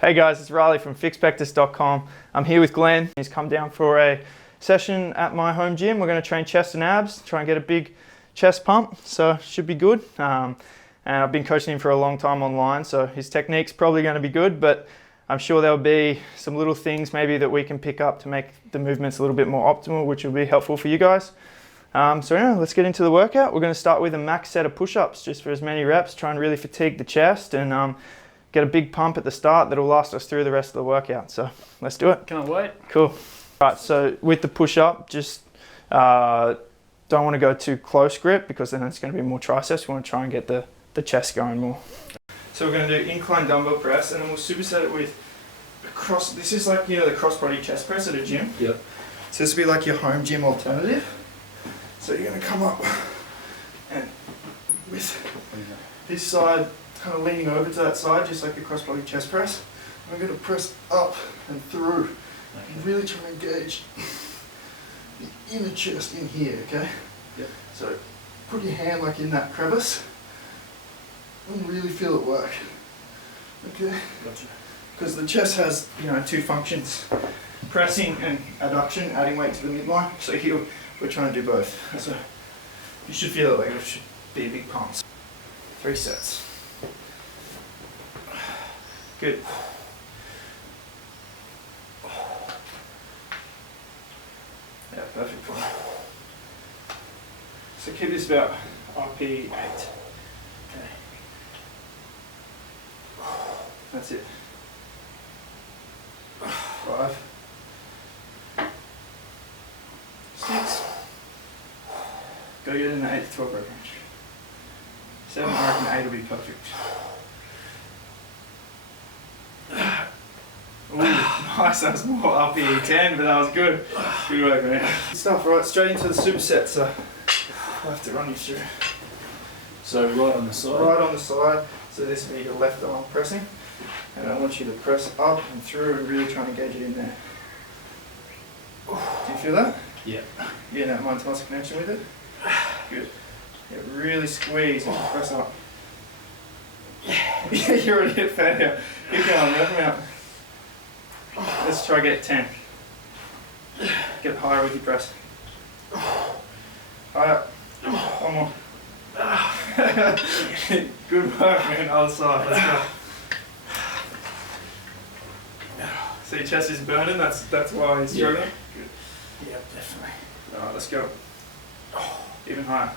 Hey guys, it's Riley from FixPectus.com. I'm here with Glenn. He's come down for a session at my home gym. We're going to train chest and abs, try and get a big chest pump, so should be good. And I've been coaching him for a long time online, so his technique's probably going to be good, but I'm sure there'll be some little things maybe that we can pick up to make the movements a little bit more optimal, which will be helpful for you guys. So yeah, let's get into the workout. We're going to start with a max set of push-ups just for as many reps, try and really fatigue the chest and get a big pump at the start that'll last us through the rest of the workout. So let's do it. Can't wait. Cool. Right, so with the push-up, just don't want to go too close grip because then it's going to be more triceps. We want to try and get the chest going more. So we're going to do incline dumbbell press and then we'll superset it with cross. This is like, the cross-body chest press at a gym. Yep. So this will be like your home gym alternative. So you're going to come up and with this side kind of leaning over to that side, just like a cross-body chest press. I'm going to press up and through and really try and engage the inner chest in here, okay? Yep. So put your hand like in that crevice and really feel it work, okay? Gotcha. Because the chest has, two functions, pressing and adduction, adding weight to the midline. So here we're trying to do both. So you should feel it like it should be a big pump. 3 sets. Good. Yeah, perfect. So keep this about RP 8. Okay. That's it. 5. 6. Gotta get in the 8 to 12 rep range. 7, I reckon 8 will be perfect. Ooh, nice, that was more RPE 10, but that was good. Good work, man. Good stuff, right, straight into the superset, so I'll have to run you through. So right on the side? Right on the side, so this will be your left arm pressing, and I want you to press up and through and really try and engage it in there. Do you feel that? Yeah. You get that mind-to-muscle connection with it? Good. Yeah, really squeeze and press up. Yeah, you're already at failure. Keep going, rep them out. Let's try get 10. Get higher with your press. Higher. One more. Good work, man. Other side. Let's go. So your chest is burning. That's why you're struggling. Yeah. Good. Yeah, definitely. All right, let's go. Even higher.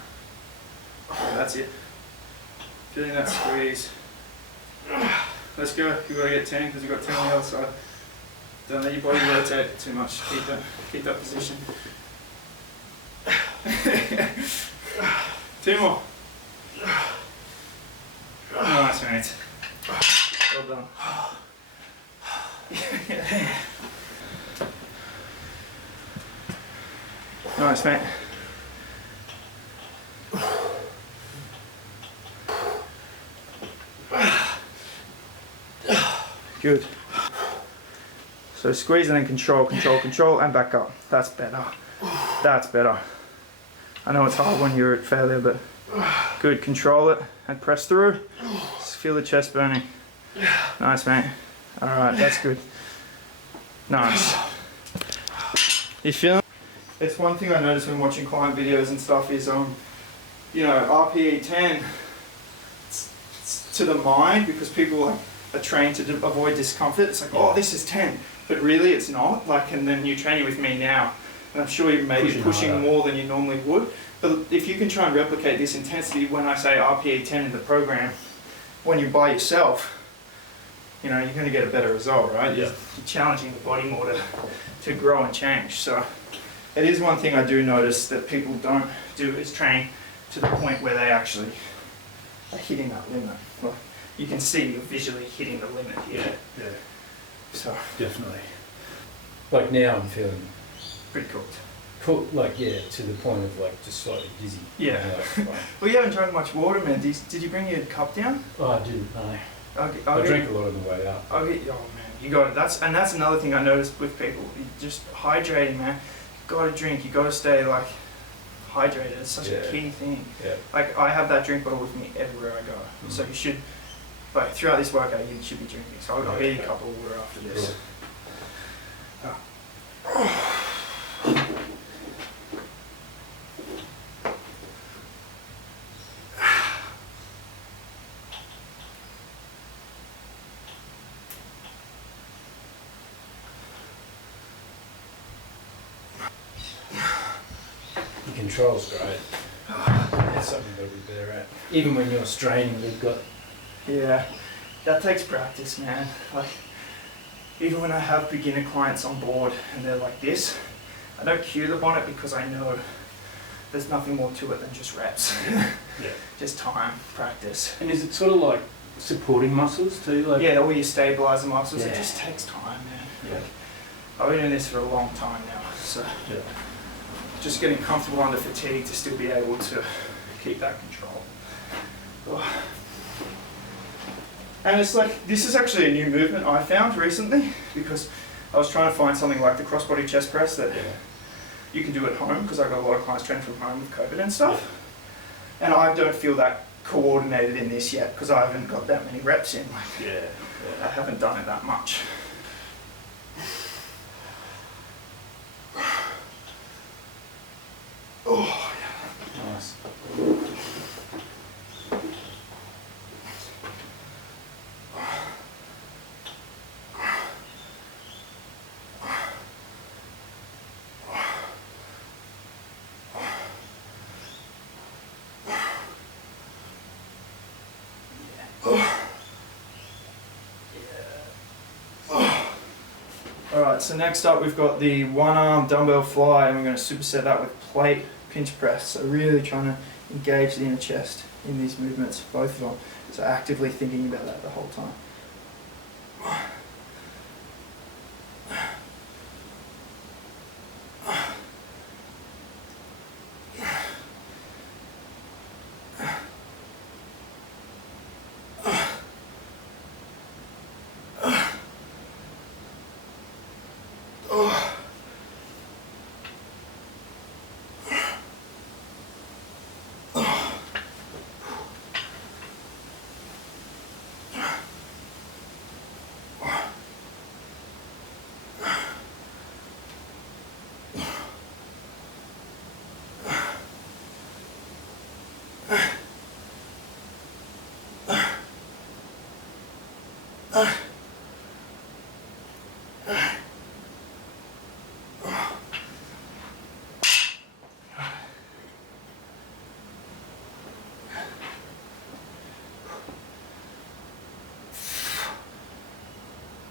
Yeah, that's it. Feeling that squeeze. Let's go. You've got to get 10 because you've got 10 on the other side. Don't let your body rotate too much. Keep that position. 2 more. Nice, mate. Well done. Nice, mate. Good. So squeeze and then control, and back up. That's better. That's better. I know it's hard when you're at failure, but good. Control it and press through. Just feel the chest burning. Nice, mate. All right, that's good. Nice. You feeling? It's one thing I notice when watching client videos and stuff is, RPE 10 to the mind, because people are trained to avoid discomfort. It's like, oh, this is 10, but really it's not. And then you're training with me now, and I'm sure you're maybe pushing more than you normally would. But if you can try and replicate this intensity when I say RPE 10 in the program, when you're by yourself, you're going to get a better result, right? Yeah. You're challenging the body more to grow and change. So it is one thing I do notice that people don't do is train to the point where they actually are hitting that limit. You can see you're visually hitting the limit here. Yeah. So definitely. Like now I'm feeling pretty cooked. Cool, to the point of just slightly dizzy. Yeah. Well, you haven't drunk much water, man. Did you bring your cup down? Oh, I didn't, no. I drank a lot on the way out. Oh man, you got it. That's another thing I noticed with people. Just hydrating, man. You got to drink. You got to stay hydrated. It's such a key thing. Yeah. I have that drink bottle with me everywhere I go. So you should But throughout this workout, you should be drinking. So I'll get you a couple of water after this. Your control's great. That's something you've got to be better at. Even when you're straining, you've got... Yeah, that takes practice, man. Like, even when I have beginner clients on board and they're like this, I don't cue them on it because I know there's nothing more to it than just reps. Yeah. Just time, practice. And is it sort of like supporting muscles too? Like... Yeah, all your stabilizer muscles, Yeah. it just takes time, man. Yeah. Like, I've been doing this for a long time now, so Yeah. just getting comfortable under fatigue to still be able to keep that control. Oh. And it's like, this is actually a new movement I found recently because I was trying to find something like the crossbody chest press that you can do at home because I've got a lot of clients training from home with COVID and stuff. And I don't feel that coordinated in this yet because I haven't got that many reps in. Like, I haven't done it that much. Oh, Nice. Alright, so next up we've got the one arm dumbbell fly and we're going to superset that with plate pinch press. So really trying to engage the inner chest in these movements, both of them. So actively thinking about that the whole time.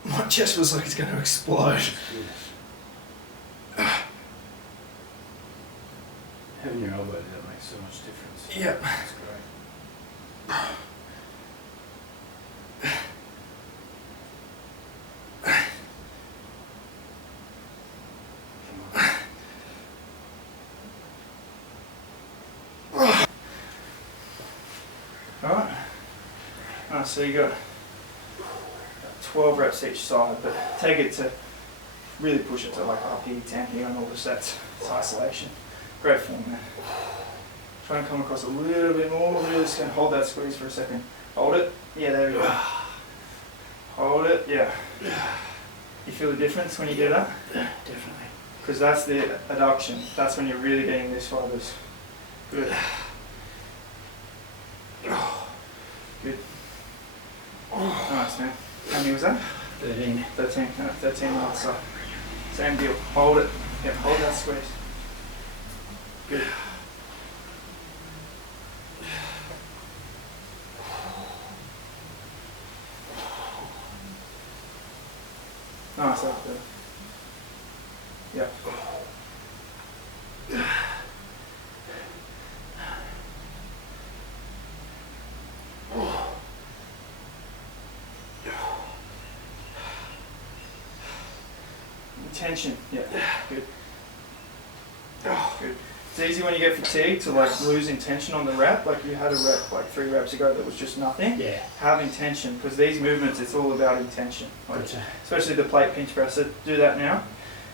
My chest feels like it's going to explode. Having your elbow there makes so much difference. Yep. That's great. Alright. So you got 12 reps each side, but take it to really push it to like RP 10 here on all the sets. It's isolation. Great form, man. Try and come across a little bit more. Really just gonna hold that squeeze for a second. Hold it. Yeah, there we go. Hold it. Yeah. You feel the difference when you do that? Yeah, definitely. Because that's the adduction. That's when you're really getting these fibers. Good. Good. Nice, man. How many was that? 13. 13. No, 13 last side. Same deal. Hold it. Yeah, hold that squeeze. Good. Nice, that's good. Yep. Tension, yeah, good. Good. It's easy when you get fatigued to like lose intention on the rep. Like you had a rep like 3 reps ago that was just nothing. Yeah. Have intention, because these movements, it's all about intention. Like, Gotcha. especially the plate pinch press. So do that now.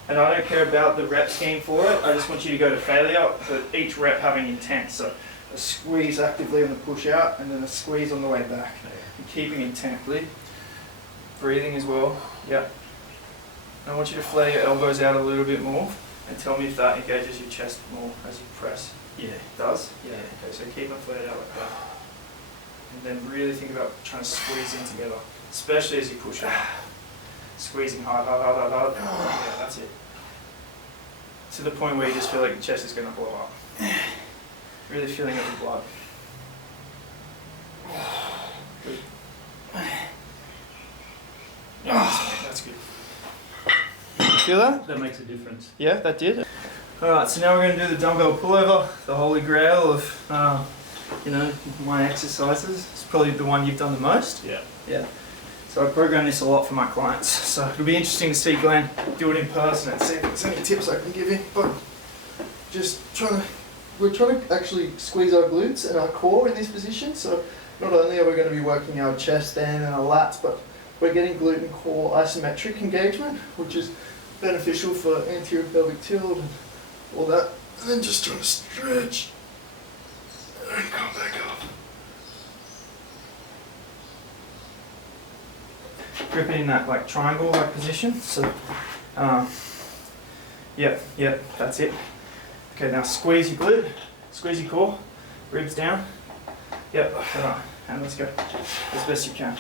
And I don't care about the rep scheme for it. I just want you to go to failure, but each rep having intent. So a squeeze actively on the push out and then a squeeze on the way back. And keeping intently. Breathing as well. Yep. And I want you to flare your elbows out a little bit more and tell me if that engages your chest more as you press. Yeah. It does? Yeah. Okay, so keep them flared out like that. And then really think about trying to squeeze in together, especially as you push out. Squeezing hard, hard, hard, hard, hard. Yeah, that's it. To the point where you just feel like your chest is going to blow up. Really feeling it with blood. Good. That's good. Feel that? That makes a difference. Yeah, that did. Alright, so now we're going to do the dumbbell pullover, the holy grail of, my exercises. It's probably the one you've done the most. Yeah. Yeah. So I program this a lot for my clients. So it'll be interesting to see Glenn do it in person and see if there's any tips I can give you. But we're trying to actually squeeze our glutes and our core in this position. So not only are we going to be working our chest then and our lats, but we're getting glute and core isometric engagement, which is beneficial for anterior pelvic tilt and all that. And then just trying to stretch and come back up. Grip it in that like triangle like position. So, yep, that's it. Okay, now squeeze your glute, squeeze your core, ribs down. Yep, alright, and let's go as best you can.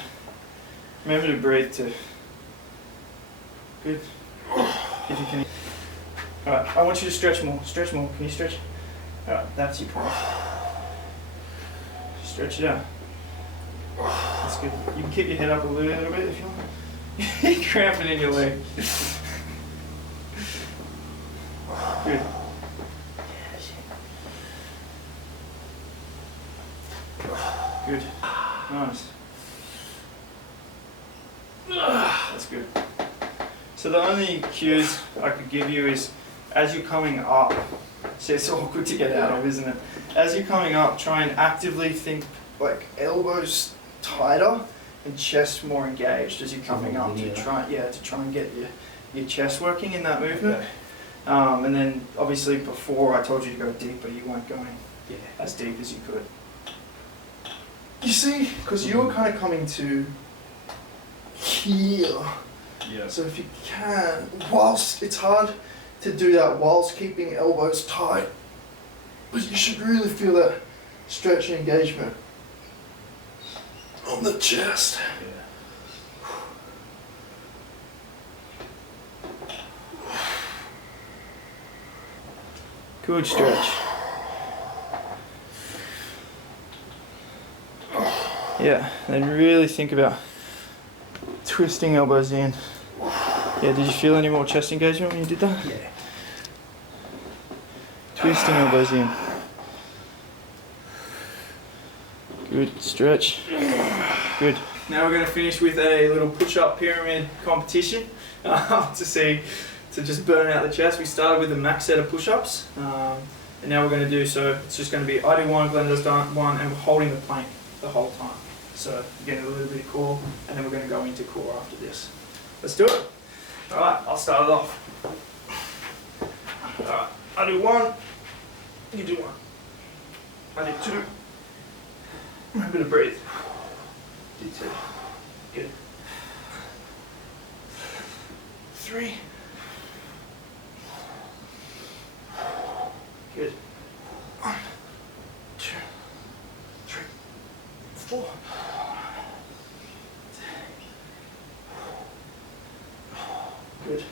Remember to breathe too. Good. If you can. Alright, I want you to stretch more. Stretch more. Can you stretch? Alright, that's your point. Stretch it out. That's good. You can keep your head up a little bit if you want. You're cramping in your leg. Good. Good. Nice. That's good. So the only cues I could give you is as you're coming up, see it's awkward to get out of, isn't it? As you're coming up, try and actively think like elbows tighter and chest more engaged as you're coming up to try and get your chest working in that movement. Okay. And then obviously before I told you to go deeper, you weren't going as deep as you could. You see, because you were kind of coming to here. Yeah. So if you can, whilst it's hard to do that whilst keeping elbows tight, but you should really feel that stretch and engagement on the chest. Yeah. Good stretch. Yeah, then really think about twisting elbows in. Yeah, did you feel any more chest engagement when you did that? Yeah. Twisting elbows in. Good stretch. Good. Now we're going to finish with a little push-up pyramid competition to just burn out the chest. We started with a max set of push-ups, and now we're going to do it's just going to be I do one, Glenn does one, and we're holding the plank the whole time. So getting a little bit of core, and then we're going to go into core after this. Let's do it. All right, I'll start it off. All right, I do one, you do one. I do two. Remember to breathe. Do two. Good. 3. Good. 1, 2, 3, 4. Good.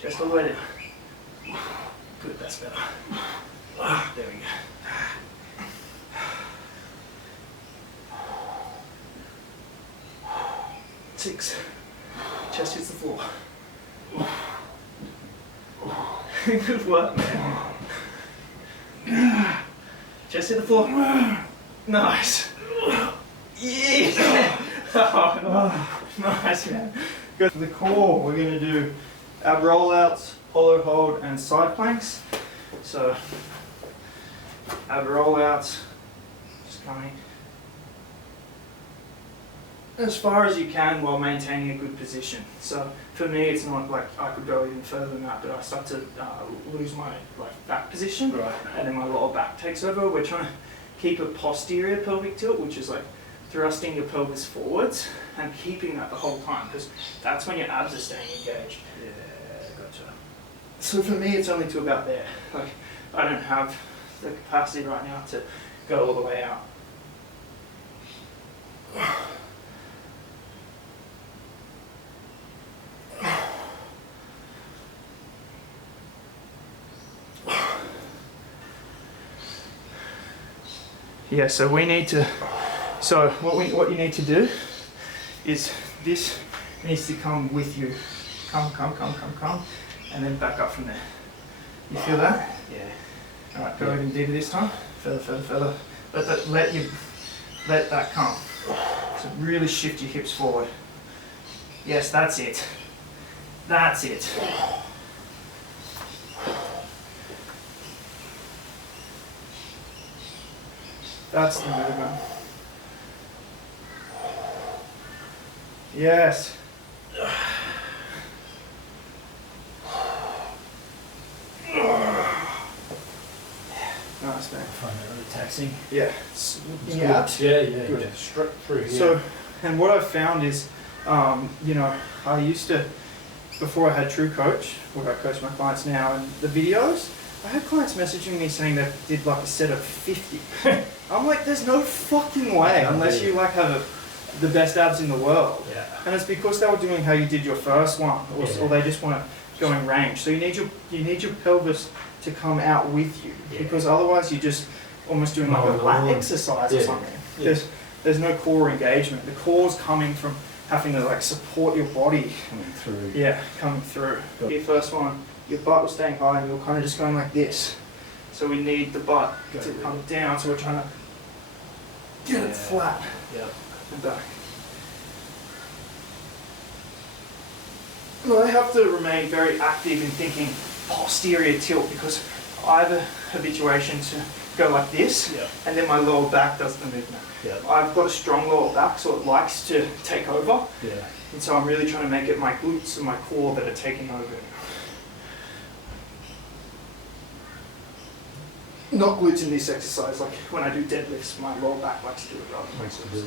Just a little. Good, that's better. There we go. 6. Chest hits the floor. Good work, man. Chest hit the floor. Nice. Yeah. Oh, nice, man. Good. For the core, we're going to do ab rollouts, hollow hold, and side planks. So, ab rollouts, just coming as far as you can while maintaining a good position. So for me, it's not like I could go even further than that, but I start to lose my back position, Right. and then my lower back takes over. We're trying to keep a posterior pelvic tilt, which is like thrusting your pelvis forwards and keeping that the whole time, because that's when your abs are staying engaged. Yeah, gotcha. So for me, it's only to about there. Like, I don't have the capacity right now to go all the way out. Yeah, so we need to, so what you need to do is this needs to come with you. Come, and then back up from there. You feel that? Yeah. Alright, go even deeper this time. Further. Let that come. So really shift your hips forward. Yes, that's it. That's it. That's the movement. Yes. Nice, man. I find that really taxing. Yeah. In your abs? Yeah, Good. yeah. Straight through. Yeah. So, and what I've found is, you know, I used to, before I had True Coach, what I coach my clients now, and the videos, I had clients messaging me saying they did like a set of 50. I'm like, there's no fucking way, unless you like have the best abs in the world. Yeah. And it's because they were doing how you did your first one, or they just want to go in range. So you need your pelvis to come out with you, because otherwise you're just almost doing like a lat exercise or something. Yeah. There's no core engagement. The core's coming from having to like support your body. Coming through. Yeah, coming through. Your first one, your butt was staying high and you're kind of just going like this. So we need the butt to come down, so we're trying to get it flat and back. Well, I have to remain very active in thinking posterior tilt, because I have a habituation to go like this, and then my lower back does the movement. I've got a strong lower back, so it likes to take over, and so I'm really trying to make it my glutes and my core that are taking over. Not glutes in this exercise, like when I do deadlifts, my lower back likes to do it rather than my glutes.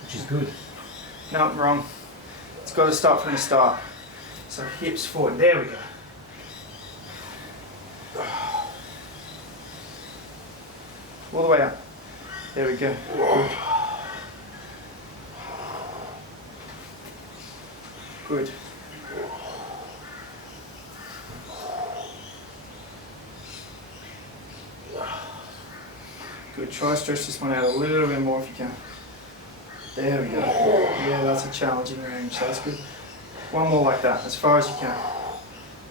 Which is good. No, wrong. It's got to start from the start. So hips forward. There we go. All the way up. There we go. Good. Good. Good. Try to stretch this one out a little bit more if you can. There we go. Yeah, that's a challenging range. That's good. One more like that, as far as you can.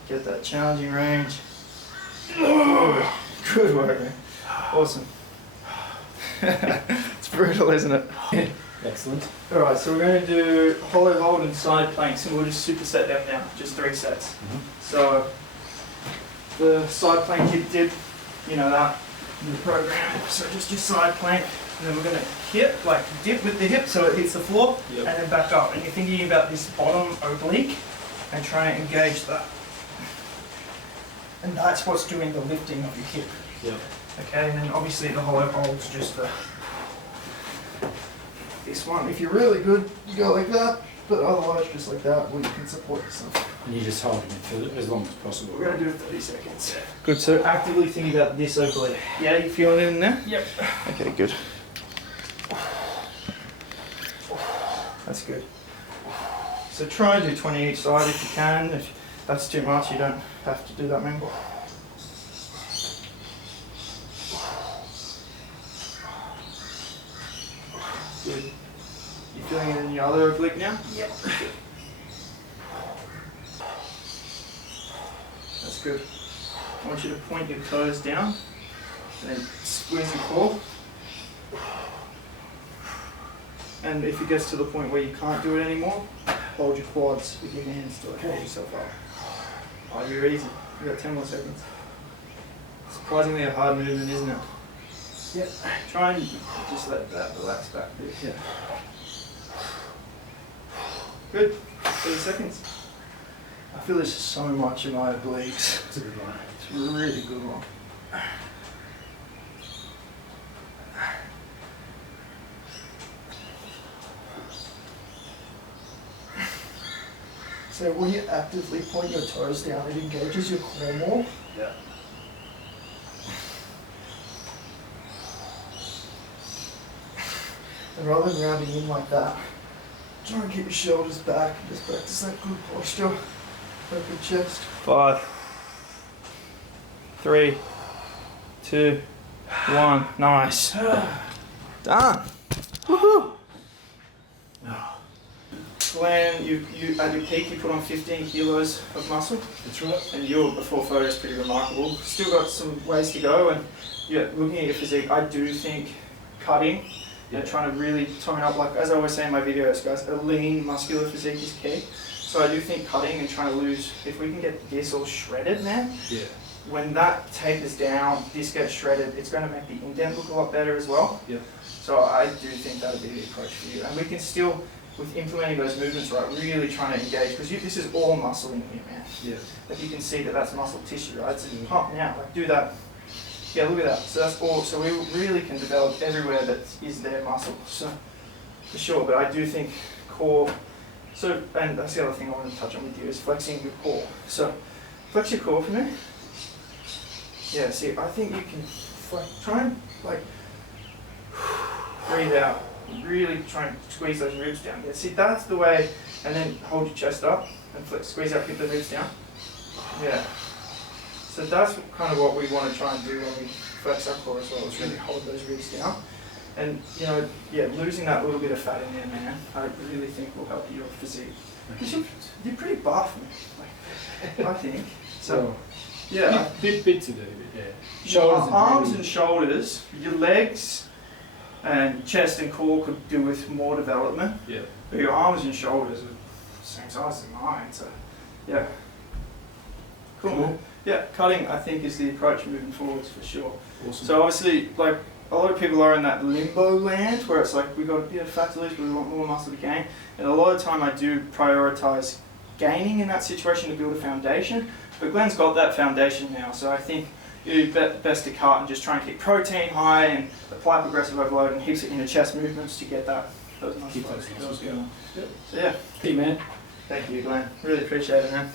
Get that challenging range. Good, good work, man. Awesome. It's brutal, isn't it? Excellent. Alright, so we're going to do hollow hold and side planks, and we'll just superset them now, just 3 sets. So, the side plank hip dip, you know that in the program. So just your side plank, and then we're going to hip, like dip with the hip so it hits the floor, and then back up. And you're thinking about this bottom oblique and trying to engage that. And that's what's doing the lifting of your hip. Okay, and then obviously the hollow hold's just this one. If you're really good, you go like that, but otherwise just like that, where you can support yourself. And you just hold it for as long as possible. We're going to do it 30 seconds. Good, so actively think about this oblique. Yeah, you feeling it in there? Yep. Okay, good. That's good. So try and do 20 each side if you can. If that's too much, you don't have to do that many. Good. You feeling it in your other oblique now? Yep. That's good. I want you to point your toes down and then squeeze your core. And if it gets to the point where you can't do it anymore, hold your quads with your hands to hold yourself up. Oh, you're easy. You got 10 more seconds. Surprisingly a hard movement, isn't it? Yep. Try and just let that relax back a bit. Yeah. Good. 30 seconds. I feel this so much in my obliques. It's a good one. It's a really good one. So when you actively point your toes down, it engages your core more. Yeah. And rather than rounding in like that, try and keep your shoulders back and just practice that good posture. Open chest. 5, 3, 2, 1. Nice. Done. Woohoo! Glenn, you at your peak you put on 15 kilos of muscle. That's right. And your before photo is pretty remarkable. Still got some ways to go, and yeah, looking at your physique, I do think cutting, trying to really tone up, like as I always say in my videos, guys, a lean muscular physique is key. So I do think cutting and trying to lose, if we can get this all shredded, man, when that tapers down, this gets shredded, it's going to make the indent look a lot better as well. Yeah. So I do think that would be the approach for you. And we can still, with implementing those movements right, really trying to engage, because this is all muscle in here, man. Yeah. Like you can see that that's muscle tissue, right? So pump now, like do that. Yeah, look at that. So that's all. So we really can develop everywhere that is there muscle. So for sure, but I do think core. So, and that's the other thing I want to touch on with you is flexing your core. So flex your core for me. Yeah. See, I think you can try and like breathe out. Really try and squeeze those ribs down. Yeah. See, that's the way. And then hold your chest up and flex, squeeze out, keep the ribs down. Yeah. So that's kind of what we want to try and do when we flex our core as well, is really hold those ribs down. And, you know, yeah, losing that little bit of fat in there, man, I really think will help your physique. Because you're pretty buff, man. Like, I think. So, yeah. Bit to do, but yeah. Shoulders, arms and shoulders, your legs and chest and core could do with more development. Yeah. But your arms and shoulders are the same size as mine, so, yeah. Cool. Yeah, cutting I think is the approach moving forwards for sure. Awesome. So obviously, like a lot of people are in that limbo land where it's like we got a bit of fat to lose, but we want more muscle to gain. And a lot of time I do prioritize gaining in that situation to build a foundation. But Glenn's got that foundation now, so I think it's best to cut and just try and keep protein high and apply progressive overload and heaps of inner chest movements to get that those muscles going. Yep. So yeah. Hey man. Thank you, Glenn. Really appreciate it, man.